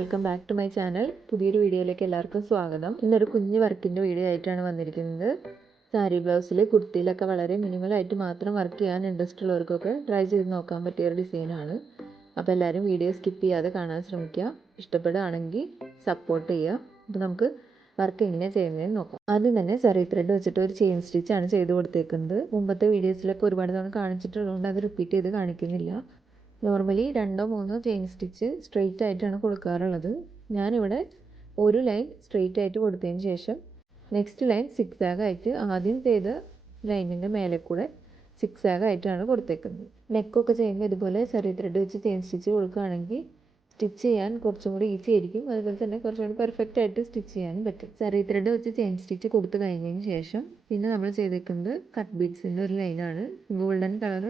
Welcome back to my channel. പുതിയൊരു വീഡിയോയിലേക്ക് എല്ലാവർക്കും സ്വാഗതം. ഇന്നൊരു കുഞ്ഞു വർക്കിൻ്റെ വീഡിയോ ആയിട്ടാണ് വന്നിരിക്കുന്നത്. സാരി ബ്ലൗസിൽ കുർത്തിയിലൊക്കെ വളരെ മിനിമലായിട്ട് മാത്രം വർക്ക് ചെയ്യാൻ ഇൻട്രസ്റ്റ് ഉള്ളവർക്കൊക്കെ ട്രൈ ചെയ്ത് നോക്കാൻ പറ്റിയ ഒരു ഡിസൈനാണ്. അപ്പോൾ എല്ലാവരും വീഡിയോ സ്കിപ്പ് ചെയ്യാതെ കാണാൻ ശ്രമിക്കുക. ഇഷ്ടപ്പെടുകയാണെങ്കിൽ സപ്പോർട്ട് ചെയ്യുക. അപ്പോൾ നമുക്ക് വർക്ക് എങ്ങനെയാണ് ചെയ്യുന്നതെന്ന് നോക്കാം. ആദ്യം തന്നെ ചെറിയ ത്രെഡ് വെച്ചിട്ട് ഒരു ചെയിൻ സ്റ്റിച്ചാണ് ചെയ്ത് കൊടുത്തേക്കുന്നത്. മുമ്പത്തെ വീഡിയോസിലൊക്കെ ഒരുപാട് തവണ കാണിച്ചിട്ടുള്ളതുകൊണ്ട് അത് റിപ്പീറ്റ് ചെയ്ത് കാണിക്കുന്നില്ല. നോർമലി 2-3 ചെയിൻ സ്റ്റിച്ച് സ്ട്രെയിറ്റ് ആയിട്ടാണ് കൊടുക്കാറുള്ളത്. ഞാനിവിടെ ഒരു ലൈൻ സ്ട്രെയിറ്റ് ആയിട്ട് കൊടുത്തതിന് ശേഷം നെക്സ്റ്റ് ലൈൻ സിക്സാഗ് ആയിട്ട് ആദ്യം ചെയ്ത ലൈനിൻ്റെ മേലെ കൂടെ സിക്സാഗ് ആയിട്ടാണ് കൊടുത്തേക്കുന്നത്. നെക്കൊക്കെ ചെയ്യുമ്പോൾ ഇതുപോലെ ചെറിയ ത്രെഡ് വെച്ച് ചെയിൻ സ്റ്റിച്ച് കൊടുക്കുകയാണെങ്കിൽ സ്റ്റിച്ച് ചെയ്യാൻ കുറച്ചും കൂടി ഈസി ആയിരിക്കും. അതുപോലെ തന്നെ കുറച്ചും കൂടി പെർഫെക്റ്റ് ആയിട്ട് സ്റ്റിച്ച് ചെയ്യാനും പറ്റും. ചെറിയ ത്രെഡ് വെച്ച് ചെയിൻ സ്റ്റിച്ച് കൊടുത്തു കഴിഞ്ഞതിന് ശേഷം പിന്നെ നമ്മൾ ചെയ്തേക്കുന്നത് കട്ട് ബീഡ്സിൻ്റെ ഒരു ലൈനാണ്. ഗോൾഡൻ കളർ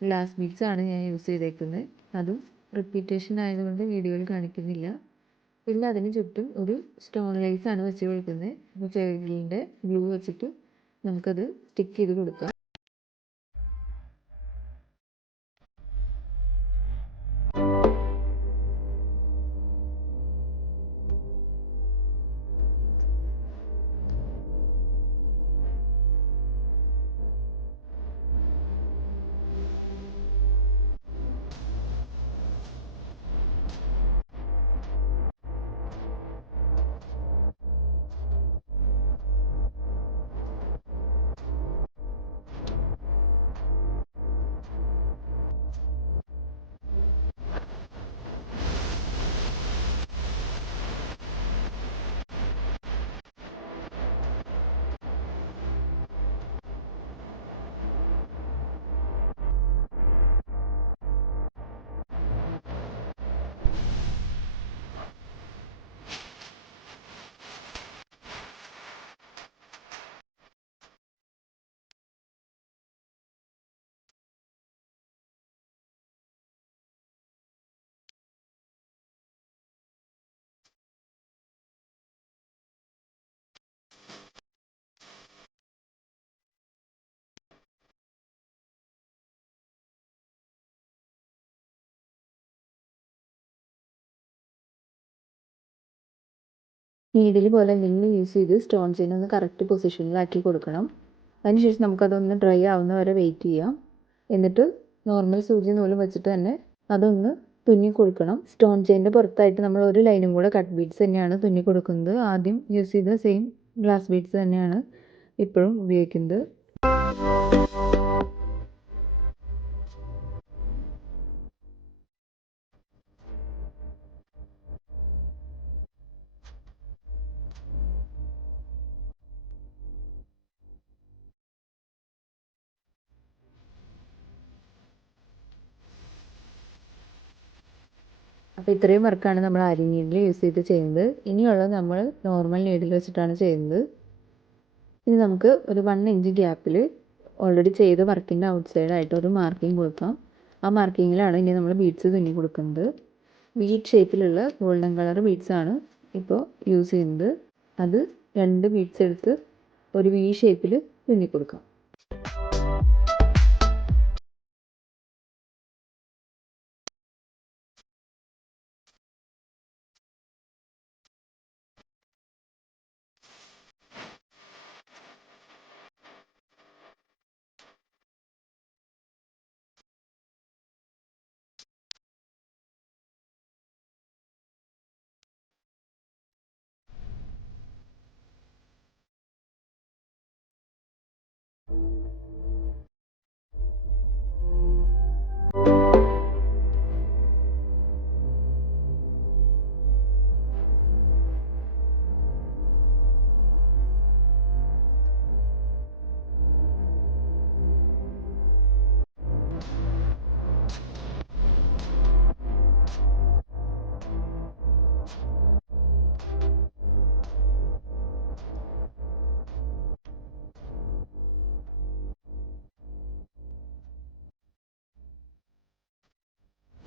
ഗ്ലാസ് ബീഡ്സ് ആണ് ഞാൻ യൂസ് ചെയ്തേക്കുന്നത്. അതും റിപ്പീറ്റേഷൻ ആയതുകൊണ്ട് വീഡിയോയിൽ കാണിക്കുന്നില്ല. പിന്നെ അതിന് ചുറ്റും ഒരു സ്റ്റോൺ ലൈസ് ആണ് വെച്ച് കൊടുക്കുന്നത്. അപ്പോൾ ഫെവിക്രിലിൻ്റെ ഗ്ലൂ വെച്ചിട്ട് നമുക്കത് സ്റ്റിക്ക് ചെയ്ത് കൊടുക്കാം. നീഡിൽ പോലെ എന്തെങ്കിലും യൂസ് ചെയ്ത് സ്റ്റോൺ ചെയിൻ ഒന്ന് കറക്റ്റ് പൊസിഷനിലാക്കി കൊടുക്കണം. അതിനുശേഷം നമുക്കതൊന്ന് ഡ്രൈ ആവുന്ന വരെ വെയിറ്റ് ചെയ്യാം. എന്നിട്ട് നോർമൽ സൂചി നൂലും വെച്ചിട്ട് തന്നെ അതൊന്ന് തുന്നി കൊടുക്കണം. സ്റ്റോൺ ചെയിൻ്റെ പുറത്തായിട്ട് നമ്മൾ ഒരു ലൈനും കൂടെ കട്ട് ബീഡ്സ് തന്നെയാണ് തുന്നി കൊടുക്കുന്നത്. ആദ്യം യൂസ് ചെയ്ത സെയിം ഗ്ലാസ് ബീഡ്സ് തന്നെയാണ് ഇപ്പോഴും ഉപയോഗിക്കുന്നത്. അപ്പോൾ ഇത്രയും വർക്കാണ് നമ്മൾ അരി നീഡിൽ യൂസ് ചെയ്ത് ചെയ്യുന്നത്. ഇനിയുള്ളത് നമ്മൾ നോർമൽ നീഡിൽ വെച്ചിട്ടാണ് ചെയ്യുന്നത്. ഇനി നമുക്ക് ഒരു 1 ഇഞ്ച് ഗ്യാപ്പിൽ ഓൾറെഡി ചെയ്ത വർക്കിൻ്റെ ഔട്ട് സൈഡായിട്ട് ഒരു മാർക്കിംഗ് കൊടുക്കാം. ആ മാർക്കിങ്ങിലാണ് ഇനി നമ്മൾ ബീഡ്സ് തുന്നി കൊടുക്കുന്നത്. വീറ്റ് ഷേപ്പിലുള്ള ഗോൾഡൻ കളർ ബീഡ്സാണ് ഇപ്പോൾ യൂസ് ചെയ്യുന്നത്. അത് 2 ബീഡ്സ് എടുത്ത് ഒരു വി ഷേപ്പിൽ തുന്നി കൊടുക്കാം.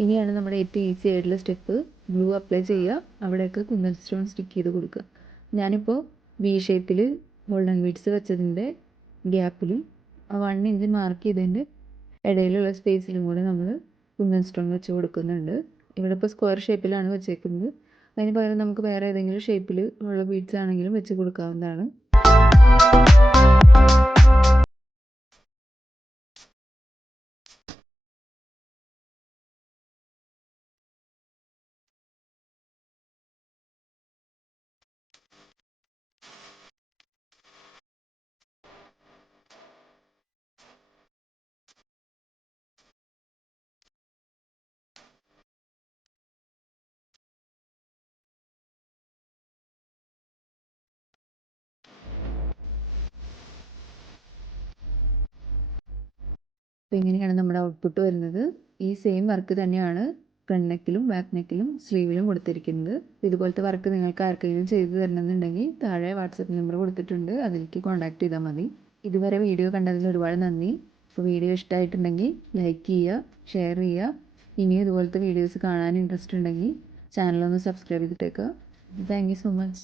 ഇനിയാണ് നമ്മുടെ ഏറ്റവും ഈസി ആയിട്ടുള്ള സ്റ്റെപ്പ്. ഗ്ലൂ അപ്ലൈ ചെയ്യുക, അവിടെയൊക്കെ കുന്നൻ സ്റ്റോൺ സ്റ്റിക്ക് ചെയ്ത് കൊടുക്കുക. ഞാനിപ്പോൾ വി ഷേപ്പിൽ ഗോൾഡൻ ബീഡ്സ് വെച്ചതിൻ്റെ ഗ്യാപ്പിലും 1 ഇഞ്ച് മാർക്ക് ചെയ്തതിൻ്റെ ഇടയിലുള്ള സ്പേസിലും കൂടെ നമ്മൾ കുന്നൻ സ്റ്റോൺ വെച്ച് കൊടുക്കുന്നുണ്ട്. ഇവിടെ ഇപ്പോൾ സ്ക്വയർ ഷേപ്പിലാണ് വെച്ചേക്കുന്നത്. അതിന് പകരം നമുക്ക് വേറെ ഏതെങ്കിലും ഷേപ്പിൽ ഉള്ള ബീഡ്സ് ആണെങ്കിലും വെച്ച് കൊടുക്കാവുന്നതാണ്. അപ്പോൾ ഇങ്ങനെയാണ് നമ്മുടെ ഔട്ട്പുട്ട് വരുന്നത്. ഈ സെയിം വർക്ക് തന്നെയാണ് ഫ്രണ്ട് നെക്കിലും ബാക്ക് നെക്കിലും സ്ലീവിലും കൊടുത്തിരിക്കുന്നത്. ഇതുപോലത്തെ വർക്ക് നിങ്ങൾക്ക് ആർക്കെങ്കിലും ചെയ്തു തരണമെന്നുണ്ടെങ്കിൽ താഴെ വാട്സപ്പ് നമ്പർ കൊടുത്തിട്ടുണ്ട്, അതിലേക്ക് കോൺടാക്ട് ചെയ്താൽ മതി. ഇതുവരെ വീഡിയോ കണ്ടതിൽ ഒരുപാട് നന്ദി. അപ്പോൾ വീഡിയോ ഇഷ്ടമായിട്ടുണ്ടെങ്കിൽ ലൈക്ക് ചെയ്യുക, ഷെയർ ചെയ്യുക. ഇനിയും ഇതുപോലത്തെ വീഡിയോസ് കാണാൻ ഇൻട്രസ്റ്റ് ഉണ്ടെങ്കിൽ ചാനലൊന്ന് സബ്സ്ക്രൈബ് ചെയ്തിട്ടേക്കുക. Thank you so much.